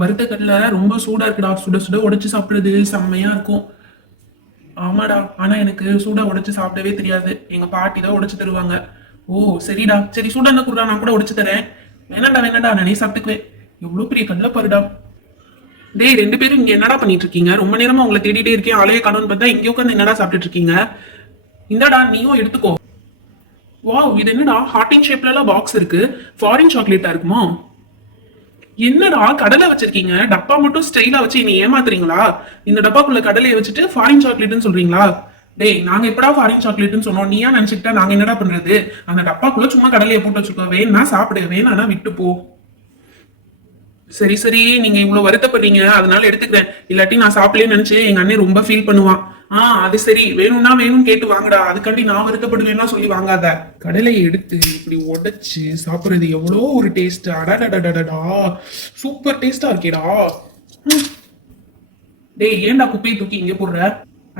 வறுத்த கடலை ரொம்ப சூடா இருக்குடா. சுட சுட உடைச்சு சாப்பிடுறது செம்மையா இருக்கும். ஆமாடா, ஆனா எனக்கு சூடா உடைச்சு சாப்பிடவே தெரியாது. எங்க பாட்டி தான் உடைச்சு தருவாங்க. ஓ சரிடா, சரி சூடா என்ன குடுறா, நான் கூட உடைச்சு தரேன். வேணாண்டா வேணாண்டா, நானே சாப்பிட்டுக்குவேன். எவ்வளவு பெரிய கடலை பாருடா. டேய், ரெண்டு பேரும் இங்க என்னடா பண்ணிட்டு இருக்கீங்க? ரொம்ப நேரமா உங்களை தேடிட்டே இருக்கேன், ஆளைய காணோம்னு பார்த்தா இங்க உட்காந்து என்னடா சாப்பிட்டுட்டு இருக்கீங்க? இந்தாடா, நீயும் எடுத்துக்கோ. வாவ், இது என்னடா ஹார்டின் ஷேப்ல எல்லாம் பாக்ஸ் இருக்கு. ஃபாரின் சாக்லேட்டா இருக்குமா? என்னடா கடலை வச்சிருக்கீங்க? டப்பா மட்டும் ஸ்டைலா வச்சு நீ ஏமாத்துறீங்களா? இந்த டப்பாக்குள்ள கடலையை வச்சுட்டு ஃபாரின் சாக்லேட்னு சொல்றீங்களா? டேய், நாங்க எப்படா ஃபாரின் சாக்லேட்னு சொன்னோம்? நீயா நினைச்சுக்கிட்டா நாங்க என்னடா பண்றது? அந்த டப்பாக்குள்ள சும்மா கடலையை போட்டு வச்சுக்கோ. வேணா சாப்பிடு, வேணானா விட்டு போ. சரி சரி, நீங்க இவ்வளவு வருத்தப்படுறீங்க அதனால எடுத்துக்கிறேன். இல்லாட்டி நான் சாப்பிடலன்னு நினைச்சு எங்க அண்ணன் ரொம்ப ஃபீல் பண்ணுவான். அது சரி, வேணும்னா வேணும் கேட்டு வாங்கடா. அதுக்காண்டி நான் வருத்தப்படுவேன்னா சொல்லி வாங்காத. கடலையை எடுத்து இப்படி உடைச்சு சாப்பிடுறது எவ்வளோ ஒரு டேஸ்ட். அடடடடடா, சூப்பர் டேஸ்டா இருக்கேடா. ம். டேய், ஏன்டா குப்பையை தூக்கி இங்க போடுற?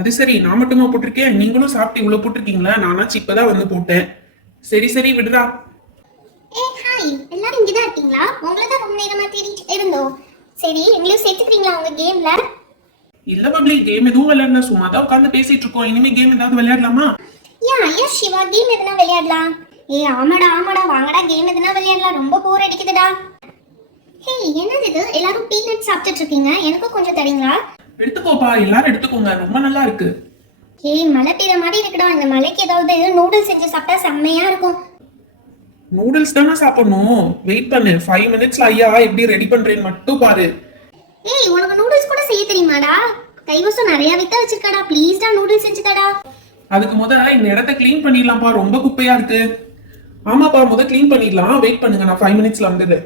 அது சரி, நான் மட்டுமா போட்டிருக்கேன்? நீங்களும் சாப்பிட்டு இவ்வளவு போட்டிருக்கீங்களா? நானாச்சும் இப்பதான் வந்து போட்டேன். சரி சரி, விடுறா. ஹாய், எல்லாரும் இங்க தான் இருக்கீங்களா? உங்களை தான் ரொம்ப நேரமா தேடிட்டு இருந்தோம். சரி, எங்களையும் சேர்த்துக்கிறீங்களா உங்க கேம்ல? இல்ல பப்ளி, கேம் எதுவும் விளையாடல, சும்மா தான் உட்காந்து பேசிட்டு இருக்கோம். இனிமே கேம் ஏதாவது விளையாடலாமா? யா சிவா, கேம் எதுனா விளையாடலாம். ஆமாடா ஆமாடா, வாங்கடா கேம் எதுனா விளையாடலாம். ரொம்ப போர் அடிக்குதுடா. ஹே, என்னது இது? எல்லாரும் பீனட் சாப்பிட்டுட்டு இருக்கீங்க, எனக்கும் கொஞ்சம் தரீங்களா? எடுத்துக்கோப்பா, எல்லாரும் எடுத்துக்கோங்க, ரொம்ப நல்லா இருக்கு. மழை பெய்யுற மாதிரி இருக்குடா. இந்த மழைக்கு ஏதாவது நூடுல்ஸ் செஞ்சு சாப்பிட்டா செம்மையா இருக்கும். நூடுல்ஸ் தானே சாப்பிடணும். வெயிட் பண்ணு, 5 மினிட்ஸ்ல ஐயா எப்படி ரெடி பண்றேன்னு மட்டும் பாரு. உனக்கு நூடுல்ஸ் கூட செய்ய தெரியுமாடா? கைவசம் நிறைய வித்த வச்சிருக்கடா. ப்ளீஸ்டா நூடுல்ஸ் செஞ்சு தடா. அதுக்கு இந்த இடத்த கிளீன் பண்ணிடலாம்ப்பா, ரொம்ப குப்பையா இருக்கு. ஆமாப்பா, கிளீன் பண்ணிடலாம். வெயிட் பண்ணுங்க, நான் 5 மினிட்ஸ்ல வந்துடுறேன்.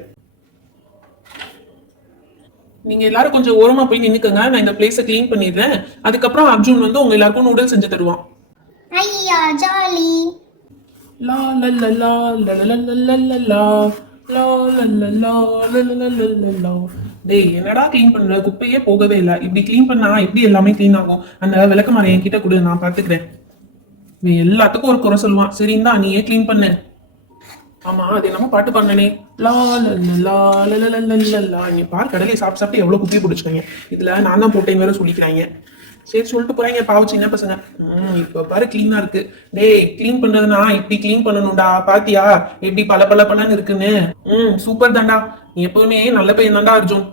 நீங்க எல்லாரும் கொஞ்சம் ஓரமா போய் நின்னுக்கங்க, நான் இந்த பிளேஸை கிளீன் பண்ணிடுறேன். அதுக்கப்புறம் அர்ஜுன் வந்து உங்க எல்லாருக்கும் நூடுல்ஸ் செஞ்சு தருவான். ஐயா ஜாலி. லா லா லா லா லா லா லா லா லா லா லா லா லா லா லா லா. டேய், என்னடா கிளீன் பண்ற? குப்பையே போகவே இல்லை. இப்படி கிளீன் பண்ணா எப்படி எல்லாமே கிளீன் ஆகும்? அந்த விளக்கமாரை என்கிட்ட கொடு, நான் பாத்துக்கிறேன். நீ எல்லாத்துக்கும் ஒரு குறை சொல்லுவான். சரி இந்தா, நீயே கிளீன் பண்ணு. ஆமா, அது என்னமோ பாட்டு பண்ணனே. லா லா லா லா லா லா லா லா. நீ பார், கடலையை சாப்பிட்டு சாப்பிட்டு எவ்வளவு குப்பையை பிடிச்சிக்கங்க. இதுல நான் தான் போட்டேன் வேற சொல்லிக்கிறாங்க. சரி சொல்லிட்டு போறாங்க பாவம் சின்ன பசங்க. இப்ப பாரு கிளீனா இருக்கு. டேய், கிளீன் பண்றதுனா இப்படி கிளீன் பண்ணணும்டா. பாத்தியா எப்படி பல பல பலன்னு இருக்குன்னு? சூப்பர் தான்டா. நீ எப்பவுமே நல்ல பையன் தான்டா அர்ஜுன்.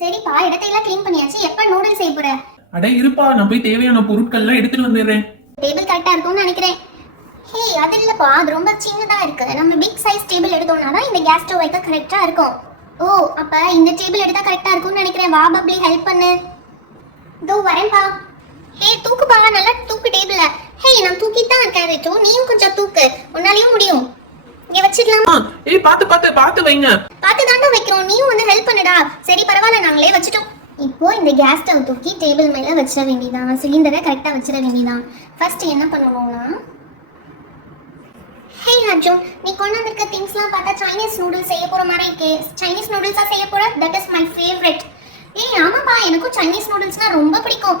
சரிப்பா, இடத்தையெல்லாம் கிளீன் பண்ணியாச்சு. எப்ப நூடுல்ஸ் செய்ய போற? அட இருப்பா, நான் போய் தேவையான பொருட்கள் எல்லாம் எடுத்துட்டு வந்துடுறேன். டேபிள் கரெக்டா இருக்கும்னு நினைக்கிறேன். அது இல்லப்பா, அது ரொம்ப சின்னதா இருக்கு. நம்ம பிக் சைஸ் டேபிள் எடுத்தோம்னா தான் இந்த கேஸ் ஸ்டவ் வைக்க கரெக்டா இருக்கும். அப்ப இந்த டேபிள் எடுத்தா கரெக்டா இருக்கும்னு நினைக்கிறேன். வா பப்ளி, ஹெல்ப் பண்ணு. இதோ வரேன்பா. தூக்குப்பா, நல்லா தூக்கு டேபிள. நான் தூக்கிட்டு தான் இருக்கேன் ரிட்டு. நீயும் கொஞ்சம் தூக்கு, உன்னாலயும் முடியும். இங்க வச்சிடலாமா? பாத்து பாத்து பாத்து வைங்க. பாத்து தாண்டா வைக்கிறோம், நீயும் வந்து ஹெல்ப் பண்ணுடா. சரி பரவாயில்ல, நாங்களே வச்சுட்டோம். இப்போ இந்த கேஸ் ஸ்டவ் தூக்கி டேபிள் மேல வச்சிட வேண்டியதான். சிலிண்டரை கரெக்டா வச்சிட வேண்டியதான். ஃபர்ஸ்ட் என்ன பண்ணுவோம்னா, அர்ஜுன், நீ கொண்டு வந்திருக்க திங்ஸ்லாம் பார்த்தா சைனீஸ் நூடுல்ஸ் செய்ய போற மாதிரி இருக்கே. சைனீஸ் நூடுல்ஸா செய்ய போற? That is my favourite. ஆமாப்பா, எனக்கும் சைனீஸ் நூடுல்ஸ்னா ரொம்ப பிடிக்கும்.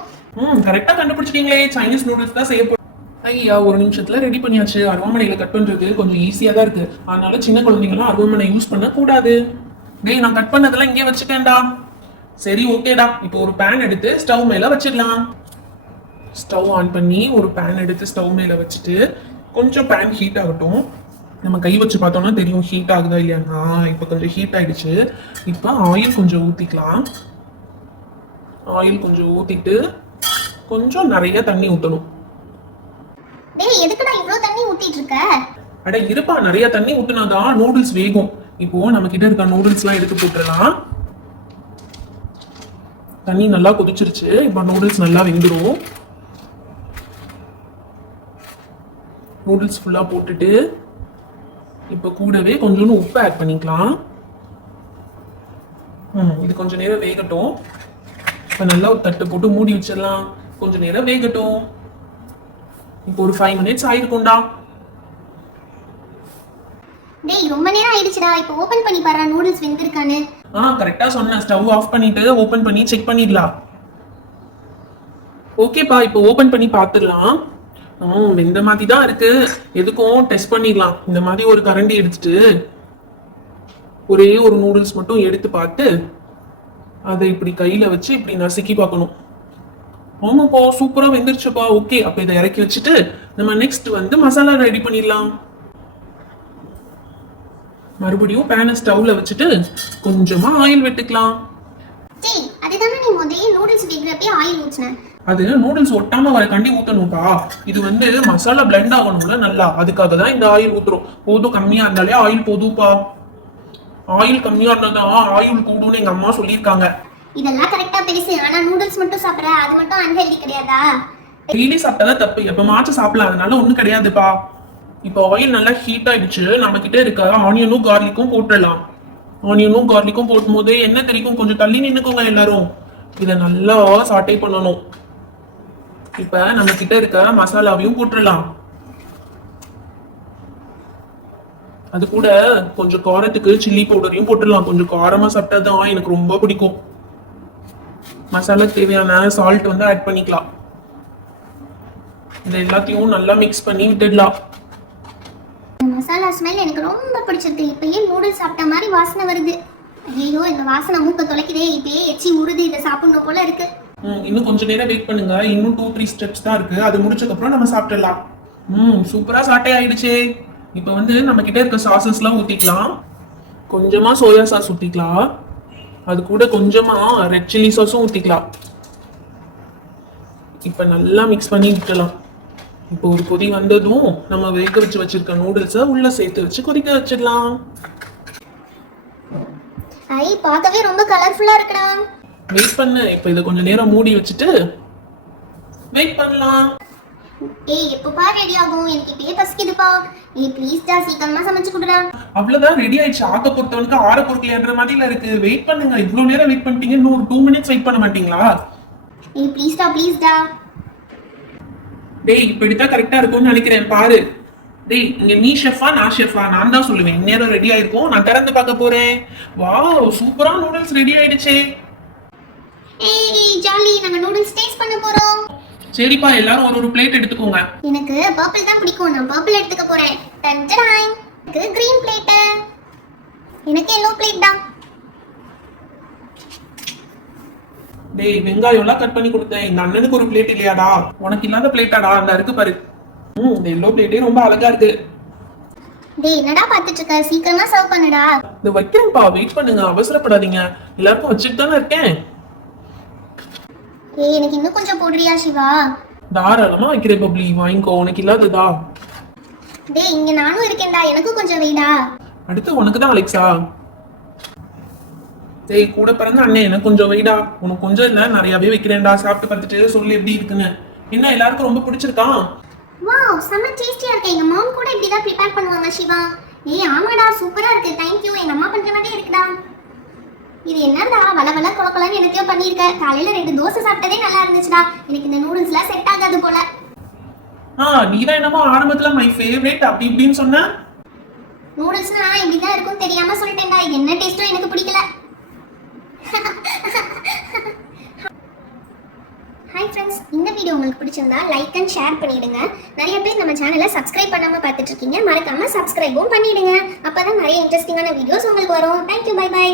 கரெக்டா கண்டுபிடிச்சிட்டீங்களே, சைனீஸ் நூடுல்ஸ் தான் செய்ய போறோம். ஐயா, ஒரு நிமிஷத்துல ரெடி பண்ணியாச்சு. அருவாமனையில கட் பண்றது கொஞ்சம் ஈஸியா தான் இருக்கு. அதனால சின்ன குழந்தைங்களாம் அருவாமனை யூஸ் பண்ண கூடாது. டேய், நான் கட் பண்ணதெல்லாம் இங்கே வச்சுட்டேன்டா. சரி ஓகேடா, இப்போ ஒரு பேன் எடுத்து ஸ்டவ் மேல வச்சிடலாம். ஸ்டவ் ஆன் பண்ணி ஒரு பேன் எடுத்து ஸ்டவ் மேல வச்சுட்டு கொஞ்சம் பேன் ஹீட் ஆகட்டும். நம்ம கை வச்சு பார்த்தோம்னா தெரியும் ஹீட் ஆகுதா இல்லையானா. இப்போ கொஞ்சம் ஹீட் ஆயிடுச்சு. இப்போ ஆயில் கொஞ்சம் ஊத்திக்கலாம். ஆயில் கொஞ்சம் ஊத்திட்டு கொஞ்சம் நிறைய தண்ணி ஊத்தணும். டேய், எதுக்குடா இவ்ளோ தண்ணி ஊத்திட்டு இருக்க? அட இருப்பா, நிறைய தண்ணி ஊத்துனாதான் நூடுல்ஸ் வேகும். இப்போ நம்ம கிட்ட இருக்க நூடுல்ஸ்லாம் எடுத்து போட்டுடலாம். தண்ணி நல்லா கொதிச்சிருச்சு. இப்போ நூடுல்ஸ் நல்லா வெந்துடும். நூடுல்ஸ் ஃபுல்லா போட்டுட்டு இப்போ கூடவே கொஞ்சோண்டு உப்பு ஆட் பண்ணிக்கலாம். இது கொஞ்ச நேரம் வேகட்டும். இப்போ நல்லா ஒரு தட்டு போட்டு மூடி வச்சிடலாம். கொஞ்ச நேரம் வேகட்டும். இப்போ ஒரு 5 மினிட்ஸ் ஆயிருக்கும்டா. டேய், ரொம்ப நேரம் ஆயிடுச்சுடா. இப்போ ஓபன் பண்ணி பாரு நூடுல்ஸ் வெந்திருக்கானே. கரெக்டா சொன்னேன். ஸ்டவ் ஆஃப் பண்ணிட்டு ஓபன் பண்ணி செக் பண்ணிடலாம். ஓகேப்பா, இப்போ ஓபன் பண்ணி பார்த்துடலாம். வெந்த மாதிரி தான் இருக்கு. எதுக்கும் டெஸ்ட் பண்ணிடலாம். இந்த மாதிரி ஒரு கரண்டி எடுத்துட்டு ஒரே ஒரு நூடுல்ஸ் மட்டும் எடுத்து பார்த்து அதை இப்படி கையில வச்சு இப்படி நசுக்கி பார்க்கணும். ஆமாப்பா சூப்பரா வெந்துருச்சுப்பா. ஓகே, அப்ப இதை இறக்கி வச்சுட்டு நம்ம நெக்ஸ்ட் வந்து மசாலா ரெடி பண்ணிடலாம். மறுபடியும் பேனை ஸ்டவ்ல வச்சுட்டு கொஞ்சமா ஆயில் விட்டுக்கலாம். டேய் அதுதானே நீ முதல்ல நூடுல்ஸ் வேகிறப்பே ஆயில் ஊத்துன. அது நூடுல்ஸ் ஒட்டாம வர கண்டி ஊத்தணும்ப்பா. இது வந்து மசாலா பிளெண்ட் ஆகணும்ல நல்லா, அதுக்காக தான் இந்த ஆயில் ஊத்துறோம். போதும், கம்மியா இருந்தாலே ஆயில் போதும்ப்பா. ஆயில் கம்மியா இருந்தாதான் ஆயில் கூடும்னு எங்க அம்மா சொல்லியிருக்காங்க. இதெல்லாம் கரெக்டா பேசு. ஆனா நூடுல்ஸ் மட்டும் சாப்பிடுற, அது மட்டும் அன்ஹெல்தி கிடையாதா? டெய்லி சாப்பிட்டா தப்பு, எப்பமாச்சும் சாப்பிடலாம், அதனால ஒண்ணும் கிடையாதுப்பா. இப்போ ஆயில் நல்லா ஹீட் ஆயிடுச்சு. நம்ம கிட்ட இருக்க ஆனியனும் கார்லிக்கும் போட்டுடலாம். ஆனியனும் கார்லிக்கும் போடும் போதே என்ன தெரியும், கொஞ்சம் தள்ளி நின்னுக்கோங்க எல்லாரும். இதை நல்லா சாட்டை பண்ணணும். இப்ப நம்ம கிட்ட இருக்க மசாலாவையும் போட்டுடலாம். அது கூட கொஞ்சம் காரத்துக்கு சில்லி பவுடரையும் போட்டுடலாம். கொஞ்சம் காரமா சாப்பிட்டாதான் எனக்கு ரொம்ப பிடிக்கும். மசாலா தேவையான சால்ட் வந்து ஆட் பண்ணிக்கலாம். இது எல்லாத்தையும் நல்லா மிக்ஸ் பண்ணி விட்டுடலாம். மசாலா ஸ்மெல் எனக்கு ரொம்ப பிடிச்சிருக்கு. இப்பயே நூடுல்ஸ் சாப்பிட்ட மாதிரி வாசனை வருது. ஐயோ இந்த வாசனை மூக்க தொலைக்குதே. இப்பயே எச்சி உருது. இதை சாப்பிடணும் போல இருக்கு. இன்னும் கொஞ்ச நேரம் வெயிட் பண்ணுங்க. இன்னும் 2-3 ஸ்டெப்ஸ் தான் இருக்கு. அது முடிச்சதுக்கு அப்புறம் நம்ம சாப்பிடலாம். சூப்பரா சாட்டை ஆயிடுச்சு. இப்போ வந்து நம்ம கிட்ட இருக்க சாசஸ்லாம் ஊத்திக்கலாம். கொஞ்சமா சோயா சாஸ் ஊத்திக்கலாம். அது கூட கொஞ்சமா ரெட் சில்லி சாஸும் ஊத்திக்கலாம். இப்போ நல்லா மிக்ஸ் பண்ணி விட்டுலாம். இப்போ ஒரு கொதி வந்ததும் நம்ம வேக வச்சு வச்சிருக்க நூடுல்ஸை உள்ள சேர்த்து வச்சு கொதிக்க வச்சிடலாம். ஐ பார்க்கவே ரொம்ப கலர்ஃபுல்லா இருக்குடா. வெயிட் பண்ணு. இப்போ இதை கொஞ்சம் நேரம் மூடி வச்சுட்டு வெயிட் பண்ணலாம். ஏய் எப்பப்பா ரெடி ஆகும்? எனக்கு இப்பயே பசிக்குதுப்பா. ஏய் ப்ளீஸ் டா சீக்கிரமா சமைச்சு கொடுடா. அவ்வளவுதான், ரெடி ஆயிடுச்சு. ஆக்க பொறுத்தவனுக்கு ஆற பொறுக்கலைன்ற மாதிரில இருக்கு. வெயிட் பண்ணுங்க. இவ்வளவு நேரம் வெயிட் பண்ணிட்டீங்க, இன்னும் ஒரு 2 மினிட்ஸ் வெயிட் பண்ண மாட்டீங்களா? ஏய் ப்ளீஸ் டா. டேய் இப்படித்தான் கரெக்டா இருக்கும்னு நினைக்கிறேன். பாரு டேய், இங்க நீ ஷெஃபா நான் ஷெஃபா? நான் தான் சொல்லுவேன். இந்நேரம் ரெடி ஆயிருக்கும். நான் திறந்து பார்க்க போறேன். வாவ், சூப்பரா நூடுல்ஸ் ரெடி ஆயிடுச்சே. ஏய் ஜாலி, நம்ம நூடுல்ஸ் டேஸ்ட் பண்ண போறோம். சரிப்பா, எல்லாரும் ஒரு பிளேட் எடுத்துக்கோங்க. எனக்கு பர்பிள் தான் பிடிக்கும். நான் பர்பிள் எடுத்துக்க போறேன். டன்டடாய். எனக்கு கிரீன் பிளேட். எனக்கு yellow பிளேட் தான். டேய் வெங்காயம் எல்லாம் கட் பண்ணி கொடுத்தேன். இந்த அண்ணனுக்கு ஒரு பிளேட் இல்லையாடா? உனக்கு இல்லாத பிளேட்டாடா? அந்த இருக்கு பாரு. இந்த எல்லோ பிளேட்டே ரொம்ப அழகா இருக்கு. டேய் என்னடா பார்த்துட்டு இருக்க? சீக்கிரமா சர்வ் பண்ணுடா. இந்த வைக்கிறேன்ப்பா, வெயிட் பண்ணுங்க, அவசரப்படாதீங்க. எல்லாருக்கும் வச்சுட்டு தானே இருக்கேன். ஏய் எனக்கு இன்னும் கொஞ்சம் போடுறியா சிவா? தாராளமா வைக்கிறேன் பப்ளி, வாங்கிக்கோ. உனக்கு இல்லாததா? டேய் இங்க நானும் இருக்கேன்டா, எனக்கும் கொஞ்சம் வைடா. அடுத்து உனக்கு தான் அலெக்ஸா. டேய் கூட பிறந்த அண்ணே, எனக்கு கொஞ்சம் வைடா. உனக்கு கொஞ்சம் இல்ல, நிறையவே வைக்கிறேன்டா. சாப்பிட்டு பார்த்துட்டு சொல்லு எப்படி இருக்குன்னு. என்ன எல்லாருக்கும் ரொம்ப பிடிச்சிருக்கா? வாவ் செம்ம டேஸ்டியா இருக்கு. எங்க மாம் கூட இப்படி தான் ப்ரிப்பேர் பண்ணுவாங்க சிவா. ஏய் ஆமாடா சூப்பரா இருக்கு. Thank you. எங்க அம்மா பண்ற மாதிரியே இருக்குடா. இது என்னடா வளவள கொலகொலன்னு என்னத்தையோ பண்ணிருக்க. காலையில 2 தோசை சாப்பிட்டதே நல்லா இருந்துச்சுடா. எனக்கு இந்த நூடுல்ஸ்லாம் செட் ஆகாது போல. நீதான் என்னமோ ஆரம்பத்துல மை ஃபேவரட் அப்படி இப்படின்னு சொன்ன. நூடுல்ஸ்னா இப்படிதான் இருக்கும் தெரியாம சொல்லிட்டேன்டா. என்ன டேஸ்டோ எனக்கு பிடிக்கல. ஹாய் ஃப்ரெண்ட்ஸ், இந்த வீடியோ உங்களுக்கு பிடிச்சிருந்தா லைக் அண்ட் ஷேர் பண்ணிடுங்க. நிறைய பேர் நம்ம சேனலை சப்ஸ்கிரைப் பண்ணாம பார்த்துட்டு இருக்கீங்க. மறக்காம சப்ஸ்கிரைபும் பண்ணிடுங்க. அப்பதான் நிறைய இன்ட்ரெஸ்டிங்கான வீடியோஸ் உங்களுக்கு வரும். Thank you, bye by.